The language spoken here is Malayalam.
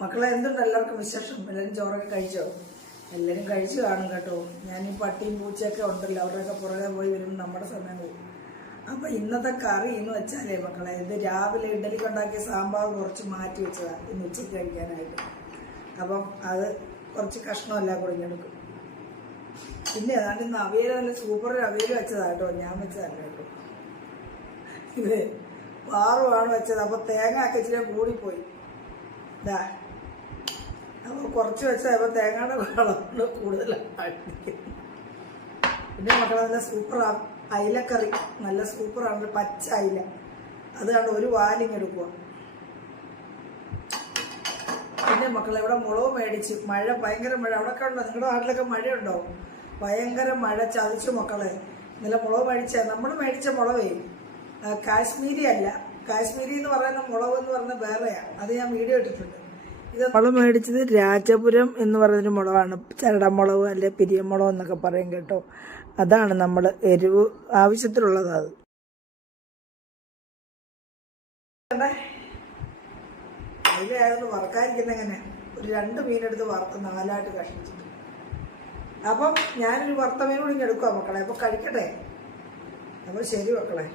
മക്കളെ എന്തുണ്ട് എല്ലാവർക്കും വിശേഷം? എല്ലാവരും ചോറൊക്കെ കഴിച്ചോ? എല്ലാവരും കഴിച്ചു കാണും കേട്ടോ. ഞാൻ ഈ പട്ടിയും പൂച്ചയൊക്കെ ഉണ്ടല്ലോ, അവരുടെയൊക്കെ പുറകെ പോയി വരുമ്പോൾ നമ്മുടെ സമയം പോകും. അപ്പം ഇന്നത്തെ കറി എന്ന് വെച്ചാലേ മക്കളെ, ഇത് രാവിലെ ഇഡലിക്ക് ഉണ്ടാക്കിയ സാമ്പാർ കുറച്ച് മാറ്റി വെച്ചതാണ് ഇന്ന് ഉച്ചയ്ക്ക് കഴിക്കാനായിട്ട്. അപ്പം അത് കുറച്ച് കഷ്ണമെല്ലാം കുറിഞ്ഞെടുക്കും. പിന്നെ ഏതാണ്ട് ഇന്ന് അവിയൽ നല്ല സൂപ്പർ അവിയൽ വെച്ചതാണ് കേട്ടോ, ഞാൻ വെച്ചതല്ല കേട്ടോ. ഇത് പാറുമാണ് വെച്ചത്. അപ്പം തേങ്ങ ഒക്കെ ഇച്ചിരി കൂടിപ്പോയി. ഇതാ അപ്പോൾ കുറച്ച് വെച്ചാൽ അപ്പോൾ തേങ്ങയുടെ വെള്ളം കൂടുതലാണ്. പിന്നെ മക്കളെ നല്ല സൂപ്പർ അയിലക്കറി, നല്ല സൂപ്പറാണ്. പച്ച അയില അത് കണ്ട് ഒരു വാലിങ്ങെടുക്കുക. പിന്നെ മക്കളെ ഇവിടെ മുളക് മേടിച്ച്, മഴ ഭയങ്കര മഴ അവിടെ ഉണ്ടോ? നിങ്ങളുടെ നാട്ടിലൊക്കെ മഴയുണ്ടോ? ഭയങ്കര മഴ ചതിച്ചു മക്കളെ. ഇന്നലെ മുളക് നമ്മൾ മേടിച്ച മുളകേ കാശ്മീരി അല്ല. കാശ്മീരി എന്ന് പറയുന്ന മുളക് എന്ന് പറയുന്നത് വേറെയാണ്. അത് ഞാൻ വീഡിയോ ഇട്ടിട്ടുണ്ട്. ഇത് നമ്മൾ മേടിച്ചത് രാജപുരം എന്ന് പറയുന്നൊരു മുളകാണ്. ചരടമുളക് അല്ലെ പിരിയമുളക് എന്നൊക്കെ പറയും കേട്ടോ. അതാണ് നമ്മൾ എരിവ് ആവശ്യത്തിലുള്ളത്. അത് അതിലായിരുന്നു വറുക്കാതിരിക്കുന്ന എങ്ങനെ ഒരു 2 മീനെടുത്ത് വറുത്ത് 4ആയിട്ട് കഷ്ണിച്ചിട്ട്. അപ്പം ഞാനൊരു വറുത്ത മീൻ കൂടി എടുക്കുക മക്കളെ. അപ്പോൾ കഴിക്കട്ടെ. അപ്പോൾ ശരി മക്കളെ.